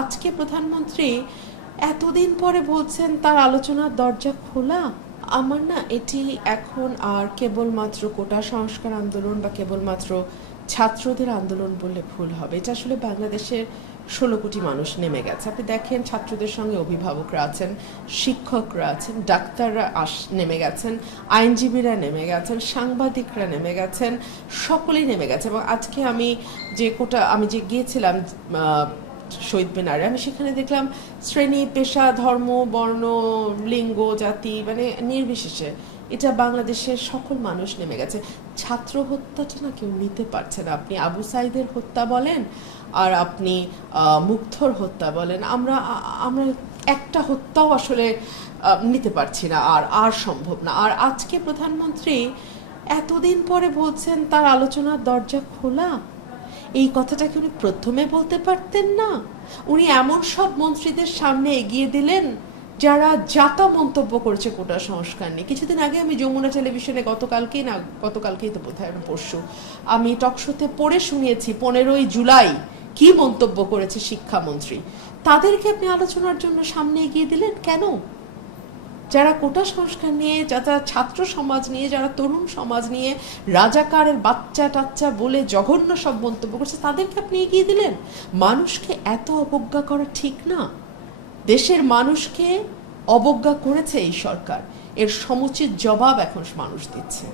আজকে প্রধানমন্ত্রী এতদিন পরে বলছেন তার আলোচনার দরজা খোলা। আমার না এটি এখন আর কেবলমাত্র কোটা সংস্কার আন্দোলন বা কেবলমাত্র ছাত্রদের আন্দোলন বললে ভুল হবে। এটা আসলে বাংলাদেশের 16 কোটি মানুষ নেমে গেছে। আপনি দেখেন ছাত্রদের সঙ্গে অভিভাবকরা আছেন, শিক্ষকরা আছেন, ডাক্তাররা নেমে গেছেন, আইনজীবীরা নেমে গেছেন, সাংবাদিকরা নেমে গেছেন, সকলেই নেমে গেছে। এবং আজকে আমি যে গিয়েছিলাম শহীদ মিনারে, আমি সেখানে দেখলাম শ্রেণী, পেশা, ধর্ম, বর্ণ, লিঙ্গ, জাতি মানে নির্বিশেষে এটা বাংলাদেশের সকল মানুষ নেমে গেছে। ছাত্র হত্যাটা না কেউ নিতে পারছে না। আপনি আবু সাইদের হত্যা বলেন আর আপনি মুগ্ধর হত্যা বলেন, আমরা আমরা একটা হত্যাও আসলে নিতে পারছি না, আর সম্ভব না। আর আজকে প্রধানমন্ত্রী এতদিন পরে বলছেন তার আলোচনার দরজা খোলা। এই কথাটা কি উনি প্রথমে বলতে পারতেন না? উনি এমন সব মন্ত্রীদের সামনে এগিয়ে দিলেন যারা যাতা মন্তব্য করেছে কোটা সংস্কার নিয়ে। কিছুদিন আগে আমি যমুনা টেলিভিশনে গতকালকেই তো বোধহয় পরশু আমি টকশোতে পড়ে শুনিয়েছি 15ই জুলাই কি মন্তব্য করেছে শিক্ষামন্ত্রী। তাদেরকে আপনি আলোচনার জন্য সামনে এগিয়ে দিলেন কেন? যারা কোটা সংস্কার নিয়ে, যারা ছাত্র সমাজ নিয়ে, যারা তরুণ সমাজ নিয়ে রাজাকারের বাচ্চা টাচ্চা বলে জঘন্য সব মন্তব্য করছে, তাদেরকে আপনি এগিয়ে দিলেন। মানুষকে এত অবজ্ঞা করা ঠিক না। দেশের মানুষকে অবজ্ঞা করেছে এই সরকার, এর সমুচিত জবাব এখন মানুষ দিচ্ছে।